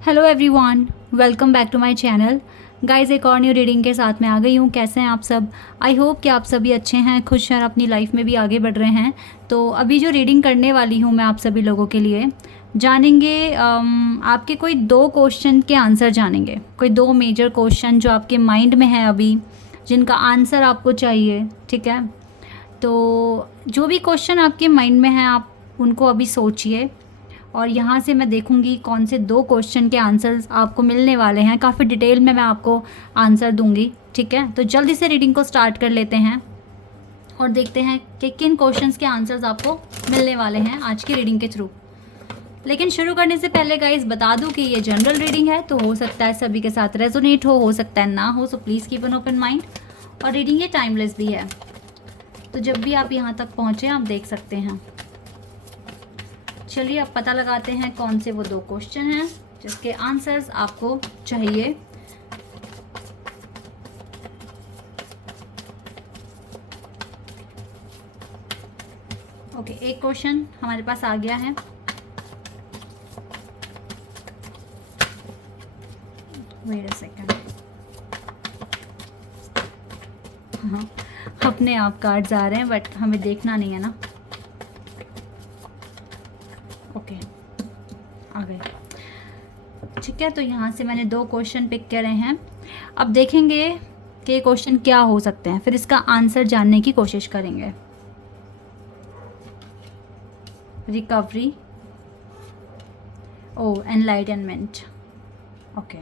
Hello everyone, welcome back to my channel. Guys, एक और new reading के साथ मैं आ गई हूँ। कैसे हैं आप सब? आई होप कि आप सभी अच्छे हैं, खुश हैं, अपनी लाइफ में भी आगे बढ़ रहे हैं। तो अभी जो रीडिंग करने वाली हूँ मैं आप सभी लोगों के लिए, जानेंगे आपके कोई दो क्वेश्चन के आंसर जानेंगे। कोई दो मेजर क्वेश्चन जो आपके माइंड में है अभी, जिनका आंसर आपको चाहिए। ठीक है, तो जो भी क्वेश्चन आपके माइंड में है आप उनको अभी सोचिए और यहाँ से मैं देखूँगी कौन से दो क्वेश्चन के आंसर्स आपको मिलने वाले हैं। काफ़ी डिटेल में मैं आपको आंसर दूंगी। ठीक है, तो जल्दी से रीडिंग को स्टार्ट कर लेते हैं और देखते हैं कि किन क्वेश्चंस के आंसर्स आपको मिलने वाले हैं आज की रीडिंग के थ्रू। लेकिन शुरू करने से पहले गाइस बता दूं कि ये जनरल रीडिंग है, तो हो सकता है सभी के साथ रेजोनेट हो सकता है ना हो, so please keep an open mind. और रीडिंग ये टाइमलेस भी है, तो जब भी आप यहाँ तक पहुँचे आप देख सकते हैं। चलिए अब पता लगाते हैं कौन से वो दो क्वेश्चन हैं जिसके आंसर्स आपको चाहिए। ओके, एक क्वेश्चन हमारे पास आ गया है। Wait a second. हाँ, अपने आप कार्ड्स आ रहे हैं बट हमें देखना नहीं है ना। ओके, आ गए। ठीक है, तो यहाँ से मैंने दो क्वेश्चन पिक करे हैं। अब देखेंगे कि ये क्वेश्चन क्या हो सकते हैं, फिर इसका आंसर जानने की कोशिश करेंगे। रिकवरी, ओ एनलाइटनमेंट। ओके,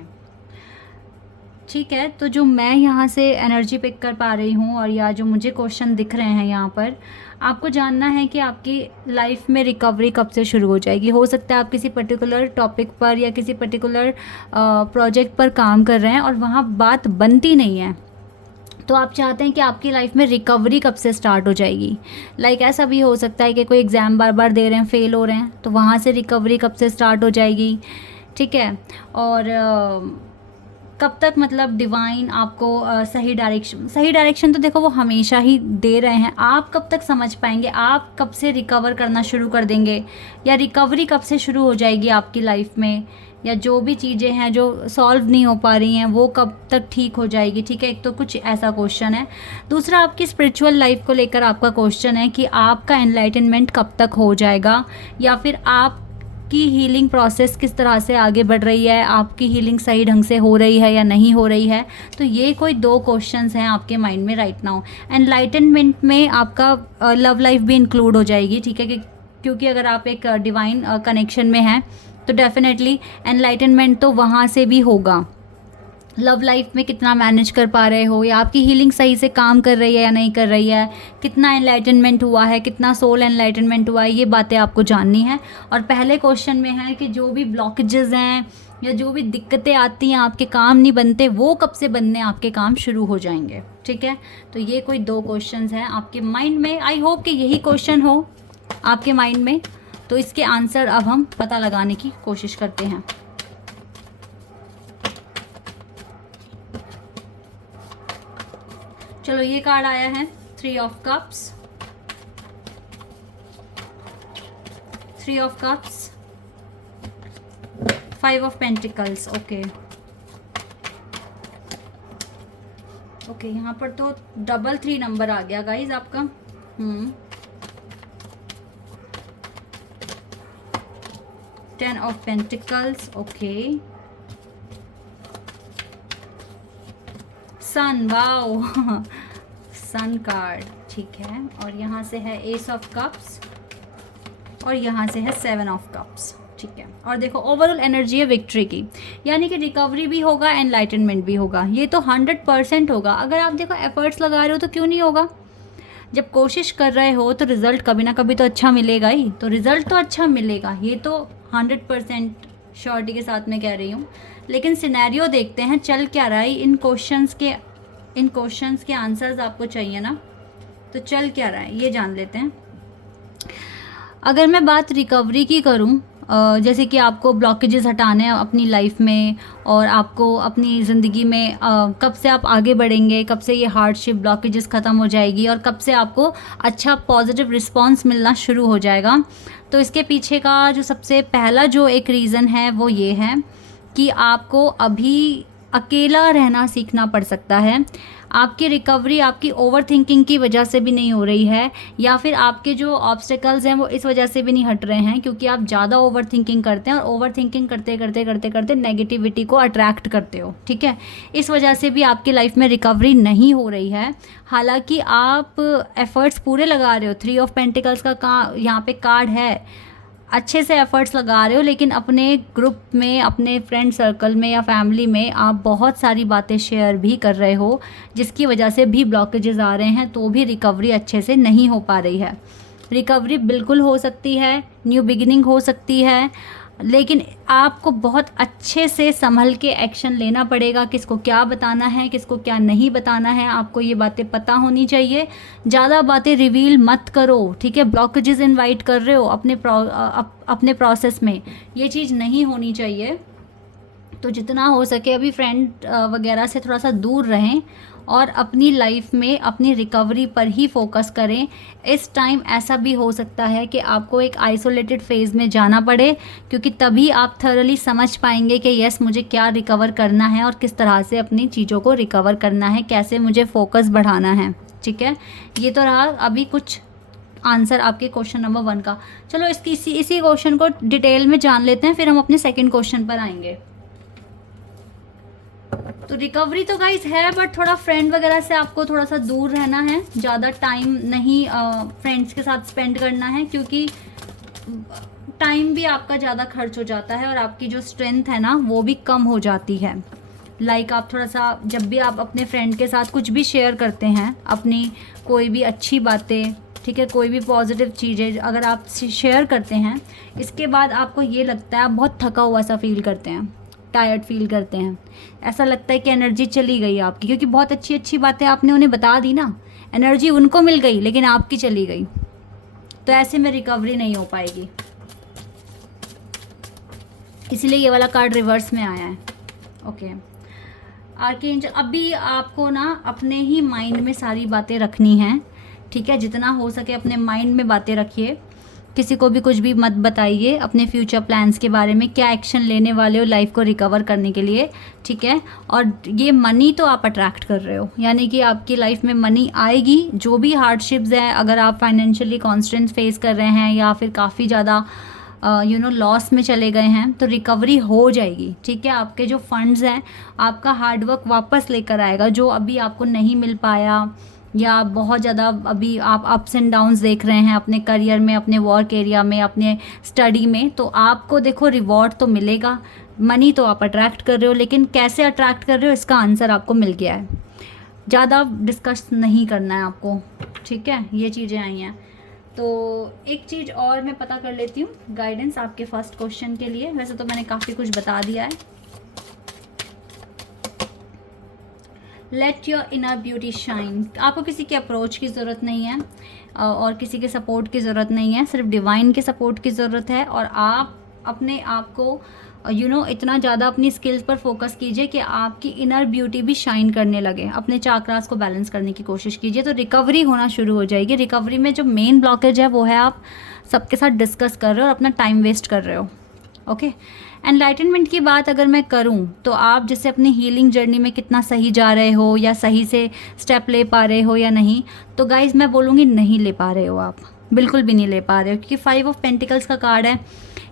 ठीक है, तो जो मैं यहाँ से एनर्जी पिक कर पा रही हूँ और या जो मुझे क्वेश्चन दिख रहे हैं यहाँ पर, आपको जानना है कि आपकी लाइफ में रिकवरी कब से शुरू हो जाएगी। हो सकता है आप किसी पर्टिकुलर टॉपिक पर या किसी पर्टिकुलर प्रोजेक्ट पर काम कर रहे हैं और वहाँ बात बनती नहीं है, तो आप चाहते हैं कि आपकी लाइफ में रिकवरी कब से स्टार्ट हो जाएगी। लाइक ऐसा भी हो सकता है कि कोई एग्ज़ाम बार बार दे रहे हैं, फेल हो रहे हैं, तो वहाँ से रिकवरी कब से स्टार्ट हो जाएगी। ठीक है, और कब तक मतलब डिवाइन आपको सही डायरेक्शन तो देखो वो हमेशा ही दे रहे हैं। आप कब तक समझ पाएंगे, आप कब से रिकवर करना शुरू कर देंगे, या रिकवरी कब से शुरू हो जाएगी आपकी लाइफ में, या जो भी चीज़ें हैं जो सॉल्व नहीं हो पा रही हैं वो कब तक ठीक हो जाएगी। ठीक है, एक तो कुछ ऐसा क्वेश्चन है। दूसरा आपकी स्पिरिचुअल लाइफ को लेकर आपका क्वेश्चन है कि आपका एनलाइटनमेंट कब तक हो जाएगा, या फिर आप की हीलिंग प्रोसेस किस तरह से आगे बढ़ रही है, आपकी हीलिंग सही ढंग से हो रही है या नहीं हो रही है। तो ये कोई दो क्वेश्चंस हैं आपके माइंड में राइट नाउ। एनलाइटनमेंट में आपका लव लाइफ भी इंक्लूड हो जाएगी। ठीक है, क्योंकि अगर आप एक डिवाइन कनेक्शन में हैं तो डेफिनेटली एनलाइटनमेंट तो वहाँ से भी होगा। लव लाइफ में कितना मैनेज कर पा रहे हो, या आपकी हीलिंग सही से काम कर रही है या नहीं कर रही है, कितना एनलाइटनमेंट हुआ है, कितना सोल एनलाइटनमेंट हुआ है, ये बातें आपको जाननी है। और पहले क्वेश्चन में है कि जो भी ब्लॉकेजेस हैं या जो भी दिक्कतें आती हैं, आपके काम नहीं बनते, वो कब से बनने आपके काम शुरू हो जाएंगे। ठीक है, तो ये कोई दो क्वेश्चंस हैं आपके माइंड में। आई होप कि यही क्वेश्चन हो आपके माइंड में। तो इसके आंसर अब हम पता लगाने की कोशिश करते हैं। चलो, ये कार्ड आया है 3 of cups, 3 of cups, 5 of pentacles. Okay okay, यहाँ पर तो 3 नंबर आ गया गाइज आपका। 10 of pentacles. Okay, sun, wow sun card. ठीक है, और यहाँ से है एस ऑफ कप्स और यहाँ से है 7 ऑफ कप्स। ठीक है, और देखो ओवरऑल एनर्जी है विक्ट्री की, यानी कि रिकवरी भी होगा, एनलाइटनमेंट भी होगा। ये तो 100% होगा। अगर आप देखो एफर्ट्स लगा रहे हो तो क्यों नहीं होगा। जब कोशिश कर रहे हो तो रिज़ल्ट कभी ना कभी तो अच्छा मिलेगा ही, तो रिज़ल्ट तो अच्छा मिलेगा, ये तो 100% श्योरिटी के साथ मैं कह रही हूँ। लेकिन सिनेरियो देखते हैं चल क्या रहा है। इन क्वेश्चंस के आंसर्स आपको चाहिए ना, तो चल क्या रहा है ये जान लेते हैं। अगर मैं बात रिकवरी की करूं, जैसे कि आपको ब्लॉकेजेस हटाने हैं अपनी लाइफ में, और आपको अपनी ज़िंदगी में कब से आप आगे बढ़ेंगे, कब से ये हार्डशिप ब्लॉकेजेस ख़त्म हो जाएगी, और कब से आपको अच्छा पॉजिटिव रिस्पांस मिलना शुरू हो जाएगा। तो इसके पीछे का जो सबसे पहला जो एक रीज़न है वो ये है कि आपको अभी अकेला रहना सीखना पड़ सकता है। आपकी रिकवरी आपकी ओवरथिंकिंग की वजह से भी नहीं हो रही है, या फिर आपके जो ऑब्स्टेकल्स हैं वो इस वजह से भी नहीं हट रहे हैं क्योंकि आप ज़्यादा ओवरथिंकिंग करते हैं और ओवरथिंकिंग करते करते करते करते नेगेटिविटी को अट्रैक्ट करते हो, ठीक है। इस वजह से भी आपकी लाइफ में रिकवरी नहीं हो रही है। हालांकि आप एफर्ट्स पूरे लगा रहे हो, 3 ऑफ पेंटिकल्स का यहाँ पे कार्ड है, अच्छे से एफर्ट्स लगा रहे हो, लेकिन अपने ग्रुप में, अपने फ्रेंड सर्कल में या फैमिली में आप बहुत सारी बातें शेयर भी कर रहे हो जिसकी वजह से भी ब्लॉकेजेस आ रहे हैं, तो भी रिकवरी अच्छे से नहीं हो पा रही है। रिकवरी बिल्कुल हो सकती है, न्यू बिगिनिंग हो सकती है, लेकिन आपको बहुत अच्छे से संभल के एक्शन लेना पड़ेगा। किसको क्या बताना है, किसको क्या नहीं बताना है, आपको ये बातें पता होनी चाहिए। ज़्यादा बातें रिवील मत करो, ठीक है। ब्लॉकेजेस इनवाइट कर रहे हो अपने प्रोसेस में, ये चीज़ नहीं होनी चाहिए। तो जितना हो सके अभी फ्रेंड वगैरह से थोड़ा सा दूर रहें और अपनी लाइफ में अपनी रिकवरी पर ही फोकस करें। इस टाइम ऐसा भी हो सकता है कि आपको एक आइसोलेटेड फेज़ में जाना पड़े, क्योंकि तभी आप थरली समझ पाएंगे कि यस मुझे क्या रिकवर करना है और किस तरह से अपनी चीज़ों को रिकवर करना है, कैसे मुझे फोकस बढ़ाना है, ठीक है। ये तो रहा अभी कुछ आंसर आपके क्वेश्चन नंबर 1 का। चलो इसी क्वेश्चन को डिटेल में जान लेते हैं, फिर हम अपने सेकेंड क्वेश्चन पर आएंगे। तो रिकवरी तो गाइस है, बट थोड़ा फ्रेंड वगैरह से आपको थोड़ा सा दूर रहना है, ज़्यादा टाइम नहीं फ्रेंड्स के साथ स्पेंड करना है, क्योंकि टाइम भी आपका ज़्यादा खर्च हो जाता है और आपकी जो स्ट्रेंथ है ना वो भी कम हो जाती है। लाइक आप थोड़ा सा, जब भी आप अपने फ्रेंड के साथ कुछ भी शेयर करते हैं, अपनी कोई भी अच्छी बातें, ठीक है, कोई भी पॉजिटिव चीज़ें अगर आप शेयर करते हैं, इसके बाद आपको ये लगता है आप बहुत थका हुआ सा फील करते हैं, टायर्ड फील करते हैं, ऐसा लगता है कि एनर्जी चली गई आपकी, क्योंकि बहुत अच्छी अच्छी बातें आपने उन्हें बता दी ना, एनर्जी उनको मिल गई लेकिन आपकी चली गई। तो ऐसे में रिकवरी नहीं हो पाएगी, इसीलिए ये वाला कार्ड रिवर्स में आया है। ओके आर्कएंजल, अभी आपको ना अपने ही माइंड में सारी बातें रखनी हैं, ठीक है। जितना हो सके अपने माइंड में बातें रखिए, किसी को भी कुछ भी मत बताइए अपने फ्यूचर प्लान्स के बारे में, क्या एक्शन लेने वाले हो लाइफ को रिकवर करने के लिए, ठीक है। और ये मनी तो आप अट्रैक्ट कर रहे हो, यानी कि आपकी लाइफ में मनी आएगी। जो भी हार्डशिप्स हैं, अगर आप फाइनेंशियली कॉन्स्टेंट फेस कर रहे हैं या फिर काफ़ी ज़्यादा लॉस में चले गए हैं, तो रिकवरी हो जाएगी, ठीक है। आपके जो फंड्स हैं, आपका हार्डवर्क वापस लेकर आएगा, जो अभी आपको नहीं मिल पाया, या बहुत ज़्यादा अभी आप अप्स एंड डाउन्स देख रहे हैं अपने करियर में, अपने वर्क एरिया में, अपने स्टडी में, तो आपको देखो रिवॉर्ड तो मिलेगा। मनी तो आप अट्रैक्ट कर रहे हो, लेकिन कैसे अट्रैक्ट कर रहे हो इसका आंसर आपको मिल गया है। ज़्यादा डिस्कस नहीं करना है आपको, ठीक है। ये चीज़ें आई हैं। तो एक चीज़ और मैं पता कर लेती हूँ गाइडेंस आपके फर्स्ट क्वेश्चन के लिए। वैसे तो मैंने काफ़ी कुछ बता दिया है। Let your inner beauty shine. आपको किसी के अप्रोच की ज़रूरत नहीं है और किसी के सपोर्ट की ज़रूरत नहीं है, सिर्फ डिवाइन के सपोर्ट की ज़रूरत है। और आप अपने आप को इतना ज़्यादा अपनी स्किल्स पर फोकस कीजिए कि आपकी इनर ब्यूटी भी शाइन करने लगे। अपने चाक्रास को बैलेंस करने की कोशिश कीजिए, तो रिकवरी होना शुरू हो जाएगी। रिकवरी में जो मेन ब्लॉकेज है वो है आप सबके साथ डिस्कस कर रहे हो और अपना टाइम वेस्ट कर रहे हो, ओके। एनलाइटनमेंट की बात अगर मैं करूं, तो आप जैसे अपनी हीलिंग जर्नी में कितना सही जा रहे हो, या सही से स्टेप ले पा रहे हो या नहीं, तो गाइज मैं बोलूँगी नहीं ले पा रहे हो आप, बिल्कुल भी नहीं ले पा रहे हो, क्योंकि 5 ऑफ पेंटिकल्स का कार्ड है।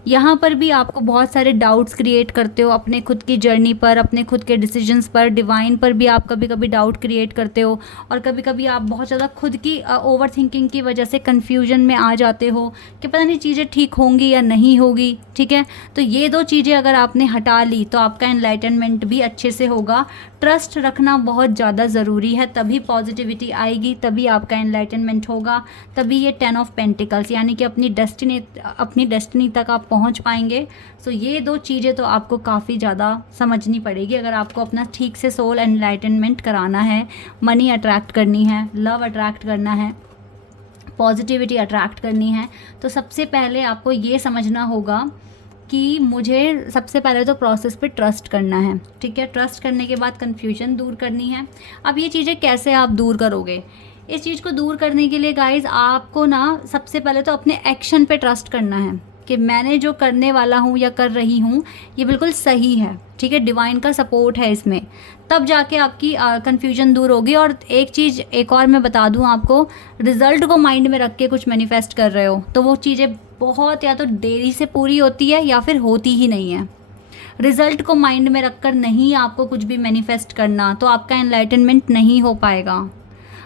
यहाँ पर भी आपको बहुत सारे डाउट्स क्रिएट करते हो अपने खुद की जर्नी पर, अपने खुद के डिसीजंस पर, डिवाइन पर भी आप कभी कभी डाउट क्रिएट करते हो, और कभी कभी आप बहुत ज़्यादा खुद की ओवर थिंकिंग की वजह से कन्फ्यूजन में आ जाते हो कि पता नहीं चीज़ें ठीक होंगी या नहीं होगी, ठीक है। तो ये 2 चीज़ें अगर आपने हटा ली तो आपका एनलाइटनमेंट भी अच्छे से होगा। ट्रस्ट रखना बहुत ज़्यादा ज़रूरी है, तभी पॉजिटिविटी आएगी, तभी आपका एनलाइटनमेंट होगा, तभी ये 10 ऑफ पेंटिकल्स यानी कि अपनी डेस्टिनी तक आप पहुंच पाएंगे। सो ये 2 चीज़ें तो आपको काफ़ी ज़्यादा समझनी पड़ेगी अगर आपको अपना ठीक से सोल एनलाइटनमेंट कराना है, मनी अट्रैक्ट करनी है, लव अट्रैक्ट करना है, पॉजिटिविटी अट्रैक्ट करनी है। तो सबसे पहले आपको ये समझना होगा कि मुझे सबसे पहले तो प्रोसेस पे ट्रस्ट करना है, ठीक है। ट्रस्ट करने के बाद कन्फ्यूजन दूर करनी है। अब ये चीज़ें कैसे आप दूर करोगे? इस चीज़ को दूर करने के लिए गाइज आपको ना सबसे पहले तो अपने एक्शन पे ट्रस्ट करना है, कि मैंने जो करने वाला हूँ या कर रही हूँ ये बिल्कुल सही है, ठीक है, डिवाइन का सपोर्ट है इसमें, तब जाके आपकी कन्फ्यूजन दूर होगी। और एक चीज़ एक और मैं बता दूँ आपको, रिज़ल्ट को माइंड में रख के कुछ मैनिफेस्ट कर रहे हो तो वो चीज़ें बहुत या तो देरी से पूरी होती है या फिर होती ही नहीं है। रिज़ल्ट को माइंड में रखकर नहीं आपको कुछ भी मैनिफेस्ट करना, तो आपका एनलाइटनमेंट नहीं हो पाएगा।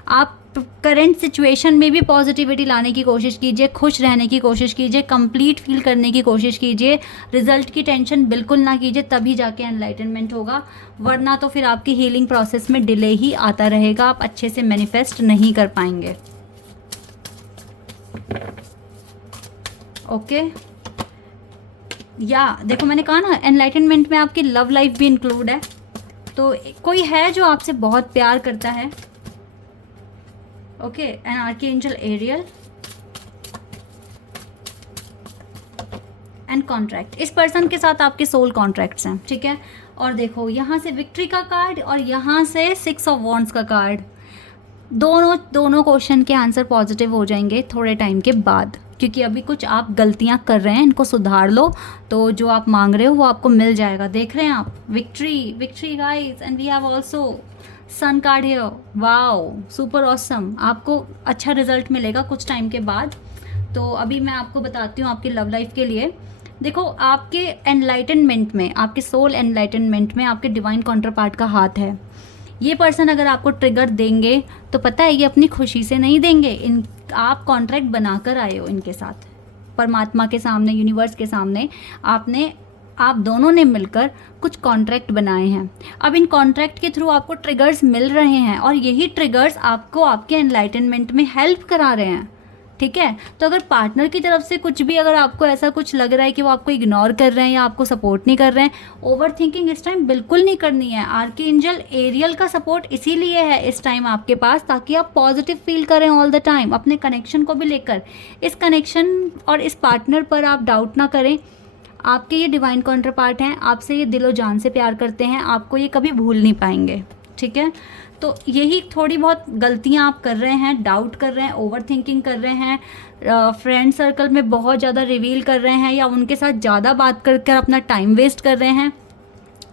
आप करंट सिचुएशन में भी पॉजिटिविटी लाने की कोशिश कीजिए, खुश रहने की कोशिश कीजिए, कंप्लीट फील करने की कोशिश कीजिए, रिज़ल्ट की टेंशन बिल्कुल ना कीजिए, तभी जाके एनलाइटनमेंट होगा। वरना तो फिर आपकी हीलिंग प्रोसेस में डिले ही आता रहेगा, आप अच्छे से मैनिफेस्ट नहीं कर पाएंगे। ओके या देखो मैंने कहा ना, एनलाइटनमेंट में आपकी लव लाइफ भी इंक्लूड है। तो कोई है जो आपसे बहुत प्यार करता है, okay, an archangel Ariel and contract. इस पर्सन के साथ आपके सोल कॉन्ट्रैक्ट्स हैं, ठीक है। और देखो यहाँ से विक्ट्री का कार्ड और यहाँ से 6 ऑफ वॉन्ड्स का कार्ड, दोनों क्वेश्चन के आंसर पॉजिटिव हो जाएंगे थोड़े टाइम के बाद, क्योंकि अभी कुछ आप गलतियाँ कर रहे हैं, इनको सुधार लो तो जो आप मांग रहे हो वो आपको मिल जाएगा। देख रहे हैं आप, victory guys, and we have also sun card here. Wow, super awesome, आपको अच्छा रिजल्ट मिलेगा कुछ टाइम के बाद। तो अभी मैं आपको बताती हूँ आपकी लव लाइफ के लिए। देखो आपके एनलाइटनमेंट में, आपके सोल एनलाइटनमेंट में आपके डिवाइन काउंटर पार्ट का हाथ है। ये पर्सन अगर आपको ट्रिगर देंगे तो पता है ये अपनी खुशी से नहीं देंगे, आप कॉन्ट्रैक्ट बनाकर आए हो इनके साथ, परमात्मा के सामने, यूनिवर्स के सामने आप दोनों ने मिलकर कुछ कॉन्ट्रैक्ट बनाए हैं। अब इन कॉन्ट्रैक्ट के थ्रू आपको ट्रिगर्स मिल रहे हैं और यही ट्रिगर्स आपको आपके एनलाइटनमेंट में हेल्प करा रहे हैं, ठीक है। तो अगर पार्टनर की तरफ से कुछ भी, अगर आपको ऐसा कुछ लग रहा है कि वो आपको इग्नोर कर रहे हैं या आपको सपोर्ट नहीं कर रहे हैं, ओवर थिंकिंग इस टाइम बिल्कुल नहीं करनी है। आर्कएंजल एरियल का सपोर्ट इसीलिए है इस टाइम आपके पास, ताकि आप पॉजिटिव फील करें ऑल द टाइम अपने कनेक्शन को भी लेकर। इस कनेक्शन और इस पार्टनर पर आप डाउट ना करें। आपके ये डिवाइन काउंटर पार्ट हैं, आपसे ये दिलो जान से प्यार करते हैं, आपको ये कभी भूल नहीं पाएंगे, ठीक है। तो यही थोड़ी बहुत गलतियां आप कर रहे हैं, डाउट कर रहे हैं, ओवर थिंकिंग कर रहे हैं, फ्रेंड सर्कल में बहुत ज़्यादा रिवील कर रहे हैं या उनके साथ ज़्यादा बात कर अपना टाइम वेस्ट कर रहे हैं।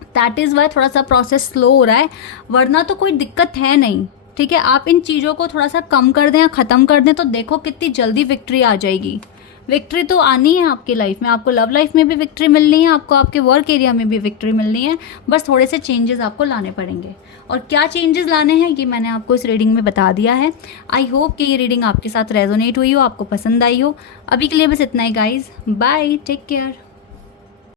दैट इज़ वाई थोड़ा सा प्रोसेस स्लो हो रहा है, वरना तो कोई दिक्कत है नहीं, ठीक है। आप इन चीज़ों को थोड़ा सा कम कर दें या ख़त्म कर दें तो देखो कितनी जल्दी विक्ट्री आ जाएगी। विक्ट्री तो आनी है आपकी लाइफ में, आपको लव लाइफ में भी विक्ट्री मिलनी है, आपको आपके वर्क एरिया में भी विक्ट्री मिलनी है, बस थोड़े से चेंजेस आपको लाने पड़ेंगे। और क्या चेंजेस लाने हैं ये मैंने आपको इस रीडिंग में बता दिया है। आई होप कि ये रीडिंग आपके साथ रेजोनेट हुई हो, आपको पसंद आई हो। अभी के लिए बस इतना ही गाइज, बाय, टेक केयर।